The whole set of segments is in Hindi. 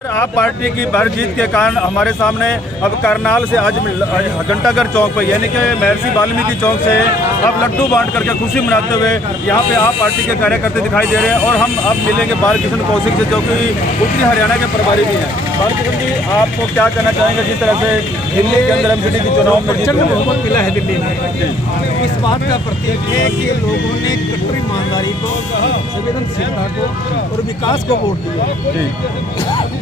आप पार्टी की बार जीत के कारण हमारे सामने अब करनाल से आज घंटाघर चौक पर यानी कि महर्षि वाल्मीकि चौक से अब लड्डू बांट करके खुशी मनाते हुए यहाँ पे आप पार्टी के कार्यकर्ता दिखाई दे रहे हैं। और हम अब मिलेंगे बालकृष्ण कौशिक से, जो कि उत्तरी हरियाणा के प्रभारी भी हैं। बालकृष्ण जी, आपको क्या कहना चाहेंगे जिस तरह से दिल्ली के अंदर एमसीडी के चुनाव में बहुत मिला है दिल्ली में, इस बात का प्रतीक है कि लोगों ने कट्टर ईमानदारी को, संवेदनशीलता को और विकास को वोट दिया।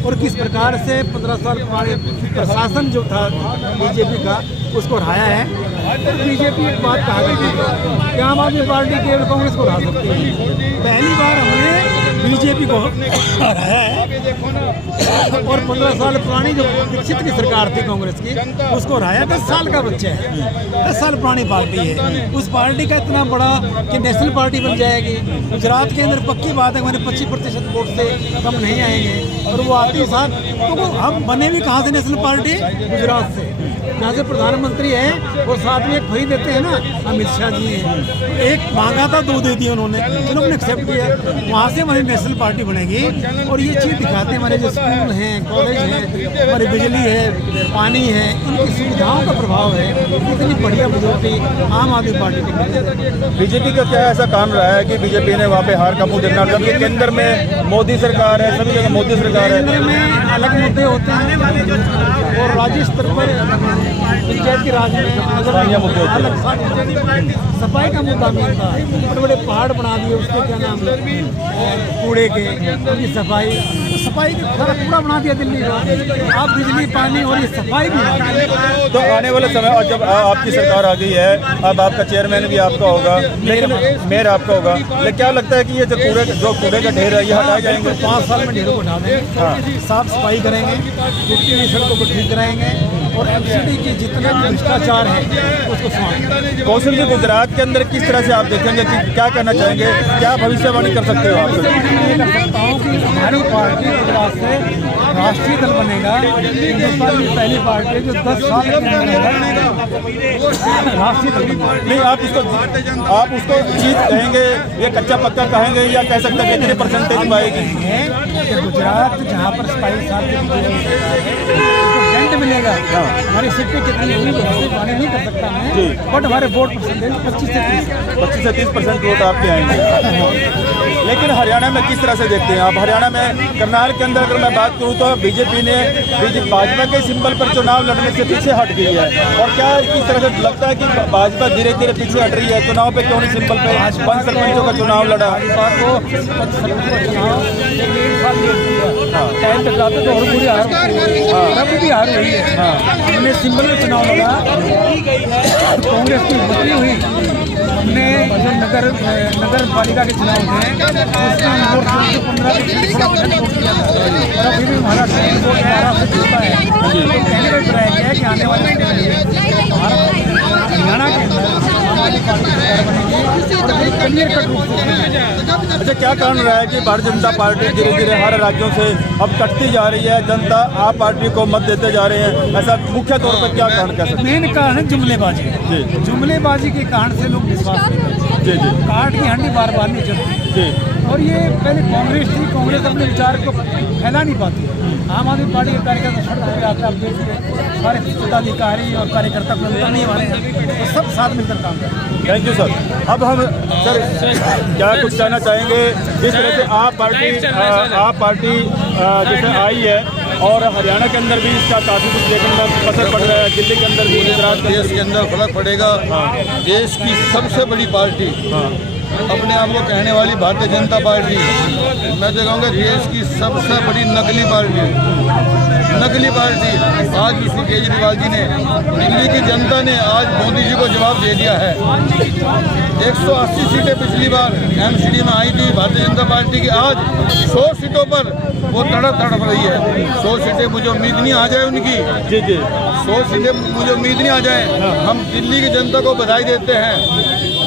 और किस प्रकार से 15 साल पुराने प्रशासन जो था बीजेपी का, उसको हराया है। तो बीजेपी एक बात कहा करती है कि आम आदमी पार्टी केवल कांग्रेस को हरा सकती है। पहली बार हमने बीजेपी को हराया है। और 15 साल पुरानी जो दीक्षित की सरकार थी कांग्रेस की, उसको हराया। 10 साल का बच्चा है, 10 साल पुरानी पार्टी है। उस पार्टी का इतना बड़ा कि नेशनल पार्टी बन जाएगी। गुजरात के अंदर पक्की बात है, मैंने 25% वोट से कम नहीं आएंगे। और वो आती साथ तो हम बने भी कहाँ से नेशनल पार्टी? गुजरात से, जहाँ से प्रधानमंत्री है और साथ में एक फ्री देते हैं ना, अमित शाह जी हैं। एक मांगा था, 2 दे दिए उन्होंने, उन्होंने एक्सेप्ट किया। वहाँ से हमारी नेशनल पार्टी बनेगी। और ये चीज़ दिखाते हैं हमारे जो स्कूल हैं, कॉलेज हैं, हमारी बिजली है, पानी है, इनकी सुविधाओं का प्रभाव है। इतनी बढ़िया बढ़ोतरी आम आदमी पार्टी की। बीजेपी का क्या ऐसा काम रहा है कि बीजेपी ने वहाँ पे हार का मुंह देखना, जबकि केंद्र में मोदी सरकार है, सभी जगह मोदी सरकार है। केंद्र में अलग मुद्दे होते हैं और राज्य स्तर पर पंचायत की राज में स्थानीय मुद्दे होते हैं। सफाई का मुद्दा भी होता है। बड़े बड़े पहाड़ बना दिए, उसके क्या नाम कूड़े के, उनकी सफाई, तो सफाई का कूड़ा बना दिया दिल्ली का। आप बिजली, पानी और ये सफाई भी। तो आने वाले समय और जब आपकी सरकार आ गई है, अब आपका चेयरमैन भी आपका होगा, लेकिन मेयर आपका होगा, लेकिन क्या लगता है कि ये जो कूड़े का ढेर है ये हटाए जाएंगे? 5 साल में ढेरों को हटा देंगे, साफ सफाई करेंगे, टूटी हुई सड़कों को ठीक कराएंगे और एमसीडी की जितना भी भ्रष्टाचार है उसको समाप्त। कौशल जी, गुजरात के अंदर किस तरह से आप देखेंगे कि क्या कहना चाहेंगे, क्या भविष्यवाणी कर सकते हो आप? मैं कर सकता हूँ कि हमारी पार्टी गुजरात से राष्ट्रीय दल बनेगा। हिंदुस्तान की पहली पार्टी है जो 10 साल के अंदर राष्ट्रीय दल बनेगा। नहीं, आप उसको जीत कहेंगे, ये कच्चा पक्का कहेंगे, या कह सकते हैं कितने परसेंटेज पाएगी? गुजरात जहाँ पर 27 साल के दंड मिलेगा, हमारी सीटें कितनी होगी माने नहीं कर सकता मैं, बट हमारे वोट परसेंटेज 25 से 30% वोट आपके आएंगे। लेकिन हरियाणा में किस तरह से देखते हैं आप? हरियाणा में करनाल के अंदर अगर मैं बात करूं तो बीजेपी ने भाजपा के सिंबल पर चुनाव लड़ने से पीछे हट गई है। और क्या किस तरह से लगता है कि भाजपा धीरे धीरे पीछे हट रही है? चुनाव पे क्यों नहीं सिंबल पे 5 सरपंचों का चुनाव लड़ा? टाइम तक जाते तो और बुरी हार भी हार हुई है। हमने सिंबल में चुनाव लड़ा, कांग्रेस की बढ़ी हुई। हमने जो नगर पालिका के चुनाव थे उसमें वोट 15% वोट किया था और अभी भी हमारा वोट 12 से चलता है। तो कहने का अभिप्राय है कि आने वाले हरियाणा के अंदर हमारी पार्टी सरकार बनेगी और क्लियर कट रूप से। अच्छा, क्या कारण रहा है कि भारतीय जनता पार्टी धीरे धीरे हर राज्यों से अब कटती जा रही है? जनता आप पार्टी को मत देते जा रहे हैं, ऐसा मुख्य तौर पर क्या कारण कह सकते हैं? मेन कारण है जुमलेबाजी। जी, जुमलेबाजी के कारण से लोग विश्वास नहीं करते। जी जी, काट की हंडी बार बार नहीं चलती। जी। और ये पहले कांग्रेस थी, कांग्रेस अपने विचार को फैला नहीं पाती। आम आदमी पार्टी के कार्यकर्ता सड़क पर आते हैं, आप देखिए सारे पदाधिकारी और कार्यकर्ता मिलकर नहीं हमारे हैं, तो सब साथ मिलकर काम करते हैं। Thank you sir. अब हम सर क्या कुछ कहना चाहेंगे जिस तरह से आप पार्टी जैसे आई है और हरियाणा के अंदर भी इसका काफ़ी कुछ देखने में असर पड़ रहा है, दिल्ली के अंदर भी, गुजरात देश के अंदर फर्क पड़ेगा। देश की सबसे बड़ी पार्टी, अपने आप को कहने वाली भारतीय जनता पार्टी, मैं तो कहूँगा देश की सबसे बड़ी नकली पार्टी। नकली पार्टी आज श्री केजरीवाल जी ने, दिल्ली की जनता ने आज मोदी जी को जवाब दे दिया है। 180 सीटें पिछली बार एमसीडी में आई थी भारतीय जनता पार्टी की, आज 100 सीटों पर वो तड़प रही है। 100 सीटें मुझे उम्मीद नहीं आ जाए उनकी। जी जी, 100 सीटें मुझे उम्मीद नहीं आ जाए। हम दिल्ली की जनता को बधाई देते हैं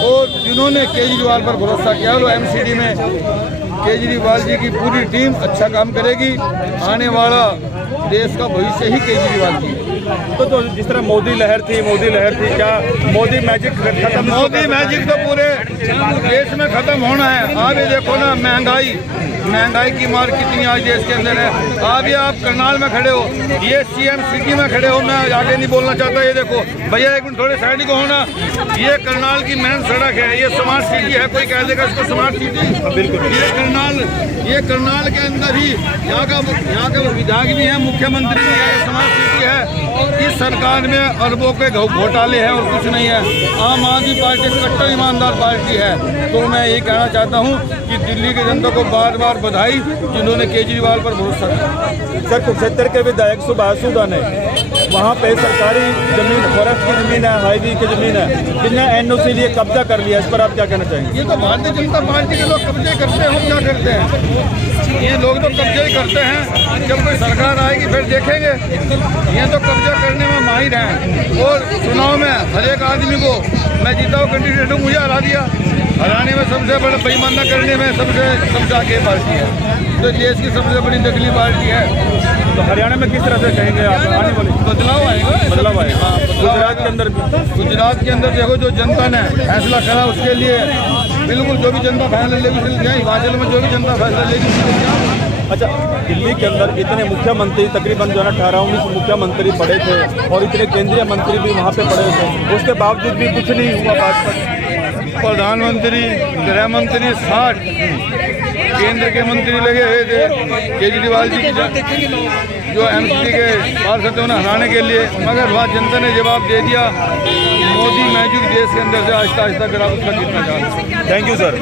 और जिन्होंने केजरीवाल पर भरोसा किया, वो एमसीडी में केजरीवाल जी की पूरी टीम अच्छा काम करेगी। आने वाला देश का भविष्य ही केजरीवाल जी। तो जिस तरह मोदी लहर थी, क्या मोदी मैजिक खत्म? मोदी मैजिक तो पूरे देश में खत्म होना है। आप ये देखो ना, महंगाई महंगाई की मार कितनी आज देश के अंदर है। अभी आप करनाल में खड़े हो, ये CM सिटी में खड़े हो, मैं आगे नहीं बोलना चाहता। ये देखो भैया एक मिनट थोड़े साइड को होना, ये करनाल की मेन सड़क है, ये स्मार्ट सिटी है। कोई कह देगा इसको स्मार्ट सिटी? बिल्कुल। ये करनाल के अंदर ही यहाँ का विधायक भी है, मुख्यमंत्री भी है, स्मार्ट सिटी है। इस सरकार में अरबों के घोटाले हैं और कुछ नहीं है। आम आदमी पार्टी कट्टर ईमानदार पार्टी है। तो मैं ये कहना चाहता हूँ कि दिल्ली की जनता को बार बार बधाई जिन्होंने केजरीवाल पर भरोसा किया। सर कुरुक्षेत्र के विधायक सुभाष सुधा ने वहाँ पे सरकारी जमीन, फॉरेस्ट की जमीन है, हाईवे की जमीन है, जिन्हें NOC लिए कब्जा कर लिया, इस पर आप क्या कहना चाहेंगे? ये तो भारतीय जनता पार्टी के लोग कब्जे करते हैं, हम क्या करते हैं? ये लोग तो कब्जे ही करते हैं। जब कोई सरकार आएगी फिर देखेंगे। ये तो कब्जा करने में माहिर हैं। और चुनाव में हर एक आदमी को मैं जीता हूँ, कैंडिडेट हूँ, मुझे हरा दिया। हराने में सबसे बड़ा बेईमाना करने में सबसे आगे पार्टी है, तो देश की सबसे बड़ी नकली पार्टी है। तो हरियाणा में किस तरह से कहेंगे आप? आने वाले बदलाव आएगा, बदलाव आएगा। हाँ, गुजरात के अंदर गुजरात के अंदर देखो जो जनता ने फैसला करा उसके लिए बिल्कुल जो भी जनता फैसला लेगी जाए। हिमाचल में जो भी जनता फैसला लेगी। अच्छा, दिल्ली के अंदर इतने मुख्यमंत्री तकरीबन जो है 18-19 मुख्यमंत्री पड़े थे और इतने केंद्रीय मंत्री भी वहाँ पे पड़े थे, उसके बावजूद भी कुछ नहीं हुआ। भाजपा प्रधानमंत्री, गृह मंत्री, 60 केंद्र के मंत्री लगे हुए थे केजरीवाल जी की जो MCD के पार्षद थे उन्हें हराने के लिए, मगर वहाँ जनता ने जवाब दे दिया। मोदी मैजिक देश के अंदर से आहिस्ता आहिस्ता करा उसका जीतना चाहता। Thank you sir.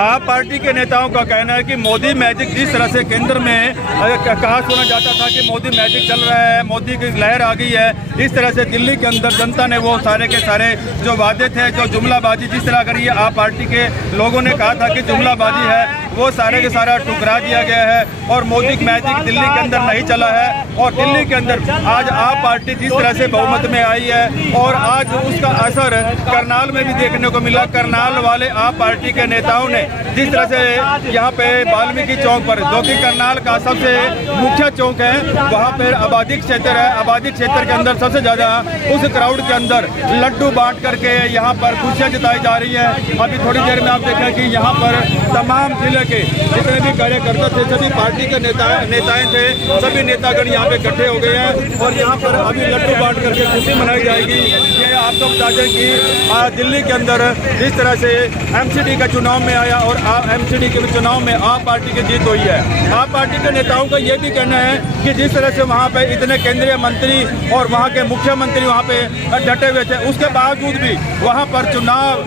आप पार्टी के नेताओं का कहना है कि मोदी मैजिक जिस तरह से केंद्र में कहा सुना जाता था कि मोदी मैजिक चल रहा है, मोदी की लहर आ गई है, इस तरह से दिल्ली के अंदर जनता ने वो सारे के सारे जो वादे थे, जो जुमलाबाजी जिस तरह करी है, आप पार्टी के लोगों ने कहा था कि जुमलाबाजी है, वो सारे के सारा ठुकरा दिया गया है और मोदी मैजिक दिल्ली के अंदर नहीं चला है। और दिल्ली के अंदर आज आप पार्टी जिस तरह से बहुमत में आई है और आज उसका असर करनाल में भी देखने को मिला। करनाल वाले आप पार्टी के नेताओं ने जिस तरह से यहाँ पे वाल्मीकि चौक पर, जो कि करनाल का सबसे मुख्य चौक है, वहाँ पर आबादी क्षेत्र है, आबादी क्षेत्र के अंदर सबसे ज़्यादा उस क्राउड के अंदर लड्डू बांट करके यहाँ पर खुशियाँ जताई जा रही है। अभी थोड़ी देर में आप देखें कि यहाँ पर तमाम जिले के जितने भी कार्यकर्ता थे, सभी पार्टी के नेताएं थे, सभी नेतागण यहाँ पे इकट्ठे हो गए हैं और यहाँ पर अभी लड्डू बांट करके खुशी मनाई जाएगी। ये आपको बता दें कि आज दिल्ली के अंदर जिस तरह से MCD का चुनाव में आया और MCD के चुनाव में आप पार्टी की जीत हुई है। आप पार्टी के नेताओं का ये भी कहना है कि जिस तरह से वहाँ पे इतने केंद्रीय मंत्री और वहाँ के मुख्यमंत्री वहाँ पे डटे हुए थे, उसके बावजूद भी वहाँ पर चुनाव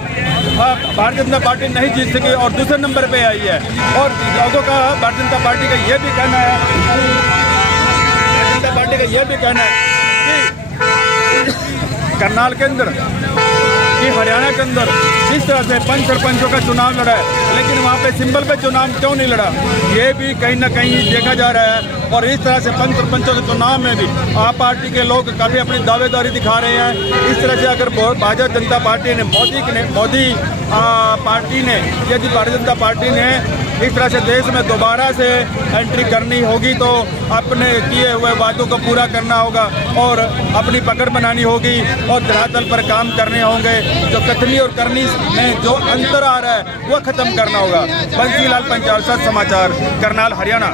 भारतीय जनता पार्टी नहीं जीत सकी और दूसरे नंबर पे आई है। और लोगों का भारतीय जनता पार्टी का ये भी कहना है, भारतीय जनता पार्टी का ये भी कहना है कि करनाल के अंदर कि हरियाणा के अंदर जिस तरह से पंच सरपंचों का चुनाव लड़ा है, लेकिन वहाँ पे सिंबल पे चुनाव क्यों नहीं लड़ा, ये भी कहीं ना कहीं देखा जा रहा है। और इस तरह से पंच सरपंचों के चुनाव में भी आप पार्टी के लोग काफ़ी अपनी दावेदारी दिखा रहे हैं। इस तरह से अगर भारतीय जनता पार्टी ने मोदी पार्टी ने यदि भारतीय जनता पार्टी ने इस तरह से देश में दोबारा से एंट्री करनी होगी तो अपने किए हुए वादों को पूरा करना होगा और अपनी पकड़ बनानी होगी और धरातल पर काम करने होंगे। जो कथनी और करनी में जो अंतर आ रहा है वो खत्म करना होगा। बंसीलाल पंचाल, सच समाचार, करनाल, हरियाणा।